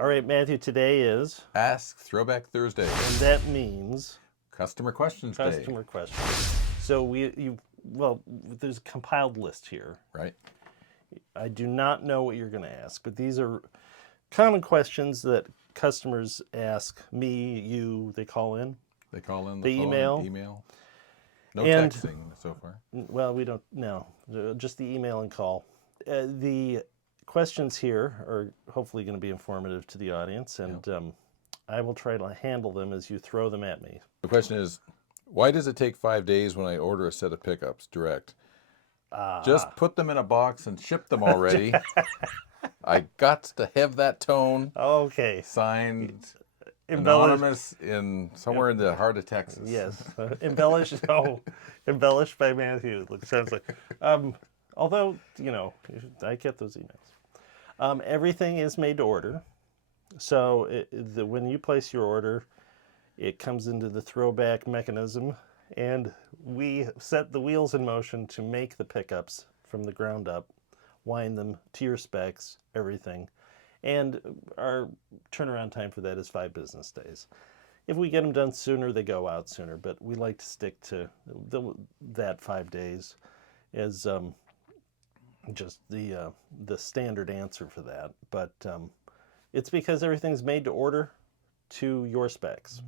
All right, Matthew, today is, Ask Throwback Thursday. and that means Customer Questions Day. customer questions. So there's a compiled list here. Right? I do not know what you're going to ask, but these are common questions that customers ask me, you, they call in. They call in They phone, email. No And- texting so far. Well, we don't know, just the email and call. The questions here are hopefully going to be informative to the audience, and I will try to handle them as you throw them at me. The question is, why does it take 5 days when I order a set of pickups direct? Just put them in a box and ship them already. I got to have that tone Okay. signed, Embellish. anonymous in somewhere in the heart of Texas. Yes. Embellished. Embellished by Matthew. It sounds like. Although, I get those emails. Everything is made to order. So when you place your order, it comes into the throwback mechanism, and we set the wheels in motion to make the pickups from the ground up, wind them to your specs, everything. And our turnaround time for that is 5 business days. If we get them done sooner, they go out sooner, but we like to stick to that 5 days as just the standard answer for that. But it's because everything's made to order to your specs.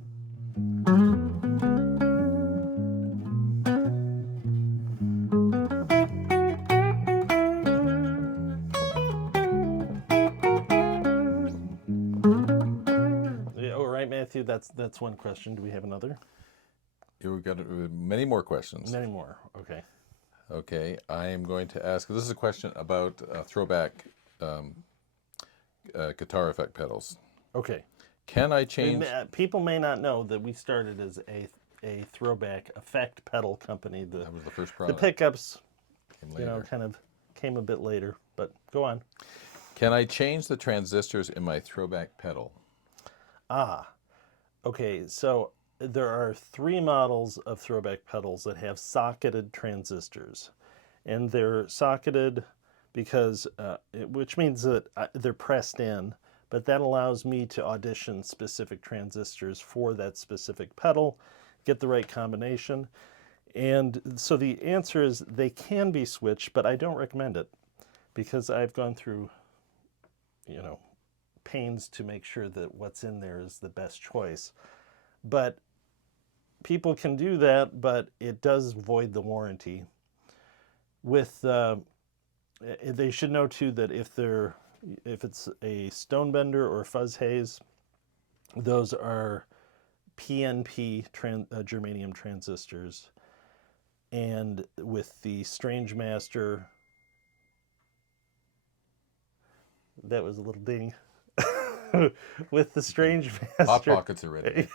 All right, Matthew, that's one question. Do we have another? We've got many more questions. Many more. Okay. Okay, I am going to ask, this is a question about throwback guitar effect pedals. Okay. Can I change? People may not know that we started as a throwback effect pedal company. That was the first The product. pickups, Came later. kind of came a bit later, but go on. Can I change the transistors in my throwback pedal? Okay, so there are 3 models of throwback pedals that have socketed transistors, and they're socketed because, which means that they're pressed in, but that allows me to audition specific transistors for that specific pedal, get the right combination. And so the answer is they can be switched, but I don't recommend it because I've gone through, pains to make sure that what's in there is the best choice. But people can do that, but it does void the warranty. They should know too that if it's a Stonebender or Fuzz Haze, those are PNP germanium transistors, and with the Strange Master, that was a little ding. With the Strange Master, Hot Pockets are ready.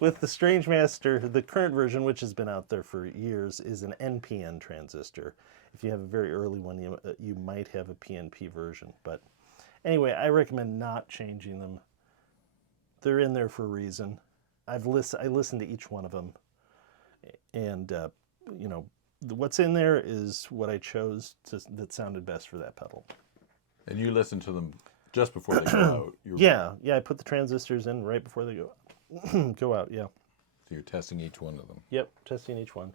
with the Strange Master, the current version, which has been out there for years, is an NPN transistor. If you have a very early one, you might have a PNP version. But anyway, I recommend not changing them. They're in there for a reason. I listened to each one of them, and what's in there is what I chose that sounded best for that pedal. And you listen to them just before they go out. Yeah, I put the transistors in right before they go out. Yeah. So you're testing each one of them. Yep, testing each one.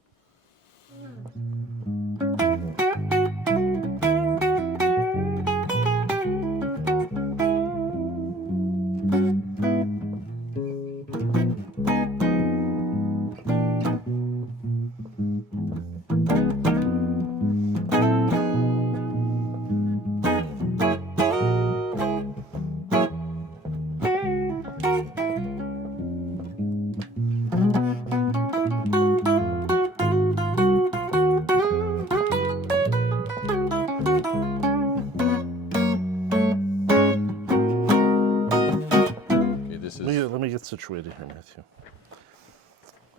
Let me get situated here, Matthew.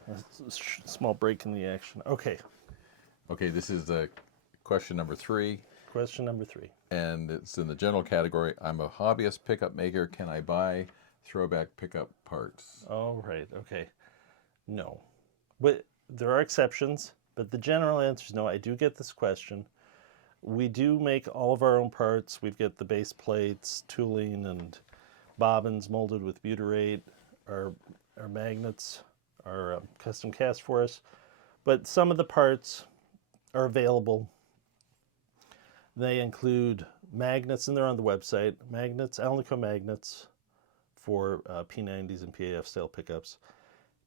A small break in the action. Okay, This is question number 3. question number 3. And it's in the general category. I'm a hobbyist pickup maker. Can I buy throwback pickup parts? All right, okay. No. But there are exceptions, but the general answer is no. I do get this question. We do make all of our own parts. We've got the base plates, tooling, and bobbins molded with butyrate. Our magnets are custom cast for us. But some of the parts are available. They include magnets, and they're on the website. Magnets, Alnico magnets for P90s and PAF style pickups.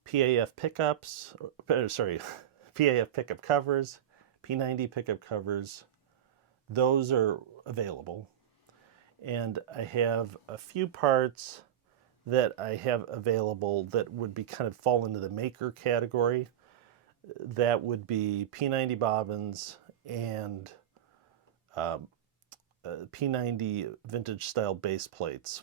PAF pickups, PAF pickup covers, P90 pickup covers. Those are available. And I have a few parts that I have available that would be kind of fall into the maker category. That would be P90 bobbins and P90 vintage style base plates.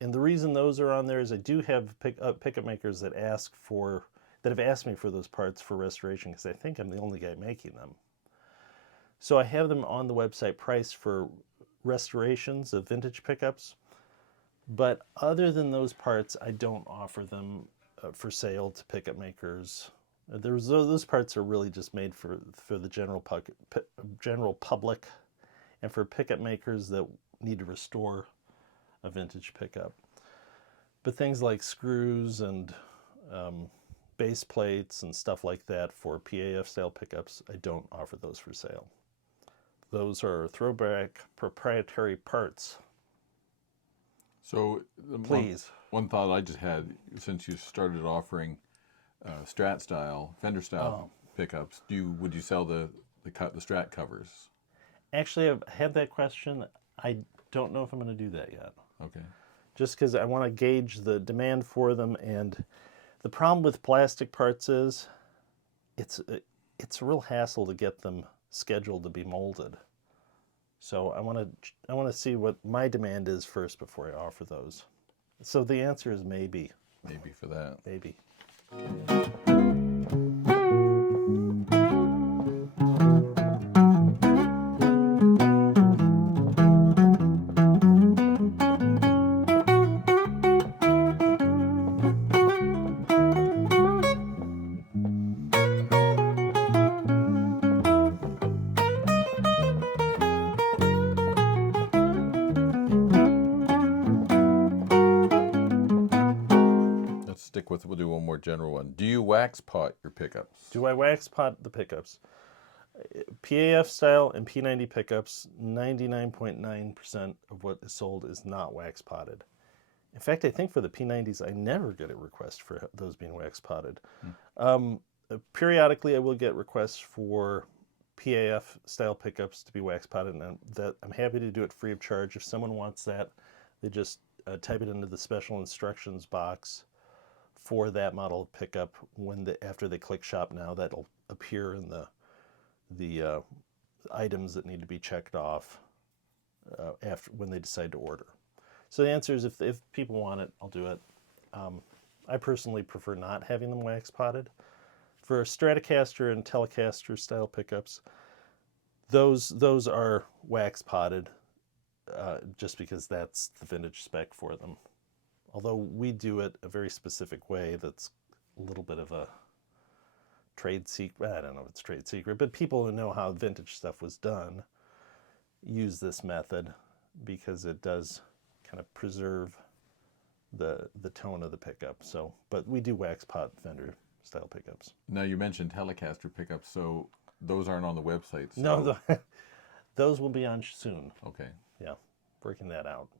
And the reason those are on there is I do have pickup makers that have asked me for those parts for restoration, because I think I'm the only guy making them. So I have them on the website priced for restorations of vintage pickups. But other than those parts, I don't offer them for sale to pickup makers. Those parts are really just made for the general public and for pickup makers that need to restore a vintage pickup. But things like screws and base plates and stuff like that for PAF style pickups, I don't offer those for sale. Those are throwback proprietary parts. So, Please. One thought I just had, since you started offering Strat style, Fender style pickups, would you sell the Strat covers? Actually, I've had that question. I don't know if I'm going to do that yet. Okay. Just because I want to gauge the demand for them, and the problem with plastic parts is it's a real hassle to get them scheduled to be molded. So I want to see what my demand is first before I offer those. So the answer is maybe. Maybe for that. Maybe. We'll do one more general one. Do you wax pot your pickups? Do I wax pot the pickups? PAF style and P90 pickups, 99.9% of what is sold is not wax potted. In fact, I think for the P90s, I never get a request for those being wax potted. Periodically, I will get requests for PAF style pickups to be wax potted, and I'm happy to do it free of charge. If someone wants that, they just type it into the special instructions box for that model of pickup. After they click shop now, that'll appear in the items that need to be checked off when they decide to order. So the answer is if people want it, I'll do it. I personally prefer not having them wax potted. For Stratocaster and Telecaster style pickups, those are wax potted just because that's the vintage spec for them. Although we do it a very specific way that's a little bit of a trade secret. I don't know if it's trade secret, but people who know how vintage stuff was done use this method because it does kind of preserve the tone of the pickup. So, but we do wax pot Fender style pickups. Now you mentioned Telecaster pickups, so those aren't on the website. So... No, those will be on soon. Okay. Yeah, working that out.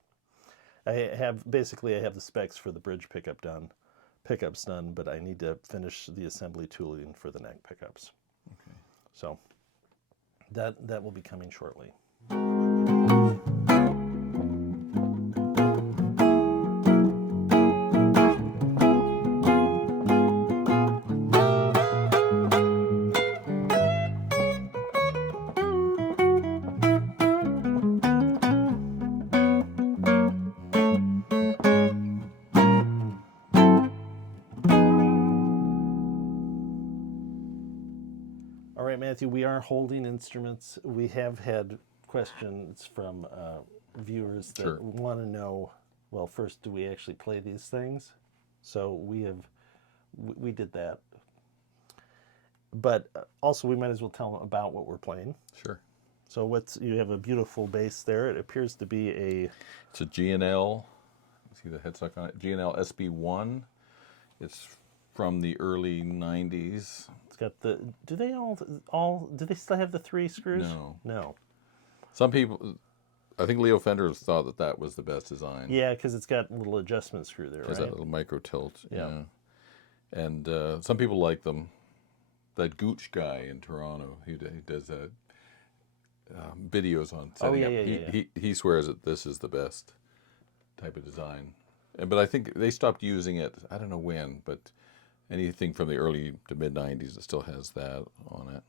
I have the specs for the bridge pickups done, but I need to finish the assembly tooling for the neck pickups. Okay. So that will be coming shortly. All right, Matthew, we are holding instruments. We have had questions from viewers that want to know, well, first, do we actually play these things? So we did that. But also, we might as well tell them about what we're playing. Sure. So you have a beautiful bass there. It appears to be a It's a G&L. See the headstock on it? G&L SB1. It's from the early 90s. It's got the. Do they all? Do they still have the 3 screws? No. No. Some people, I think Leo Fenders thought that was the best design. Yeah, because it's got a little adjustment screw there, Has right? that little micro tilt. Yeah. And some people like them. That Gooch guy in Toronto, he does videos on setting up. He swears that this is the best type of design. But I think they stopped using it, I don't know when, but anything from the early to mid 90s, it still has that on it.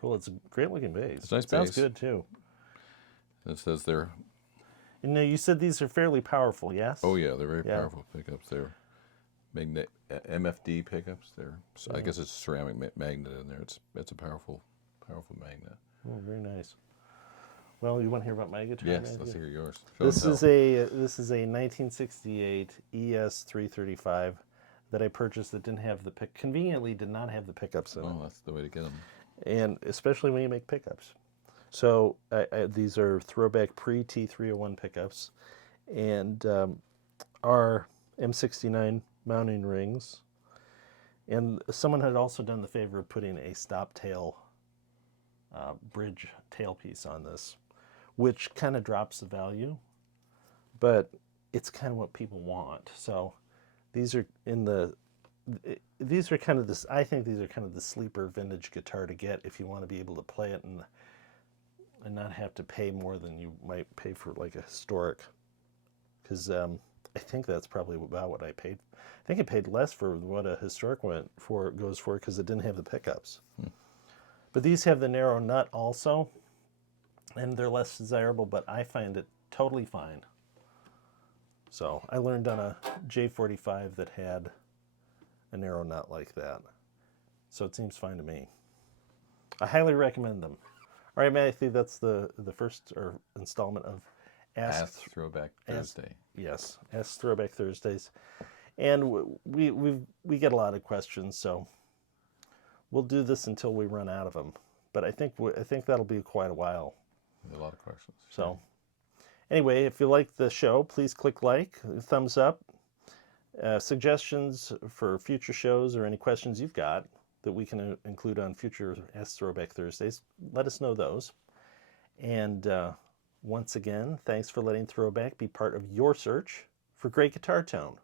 Cool. It's a great looking bass. It's a nice Sounds bass. good too. It says they're, You said these are fairly powerful, yes? oh yeah, they're very powerful pickups. They're magnet MFD pickups. I guess it's a ceramic magnet in there. It's a powerful magnet. Oh, very nice. Well, you want to hear about my guitar? Yes, Matthew? let's hear yours. This is a 1968 ES 335 that I purchased that didn't have conveniently did not have the pickups in it. Oh, that's the way to get them. And especially when you make pickups. So these are throwback pre-T301 pickups, and are M69 mounting rings. And someone had also done the favor of putting a stop tail bridge tailpiece on this, which kind of drops the value, but it's kind of what people want. So these are kind of this. I think these are kind of the sleeper vintage guitar to get if you want to be able to play it and not have to pay more than you might pay for like a historic. Because I think that's probably about what I paid. I think I paid less for what a historic goes for because it didn't have the pickups. But these have the narrow nut also, and they're less desirable, but I find it totally fine. So I learned on a J45 that had a narrow nut like that. So it seems fine to me. I highly recommend them. All right, Matthew, that's the first installment of Ask Throwback Thursday. Yes, Ask Throwback Thursdays. And we get a lot of questions, so we'll do this until we run out of them. But I think that'll be quite a while. A lot of questions. So anyway, if you like the show, please click like, thumbs up. Suggestions for future shows or any questions you've got that we can include on future Ask Throwback Thursdays, let us know those. And once again, thanks for letting Throwback be part of your search for great guitar tone.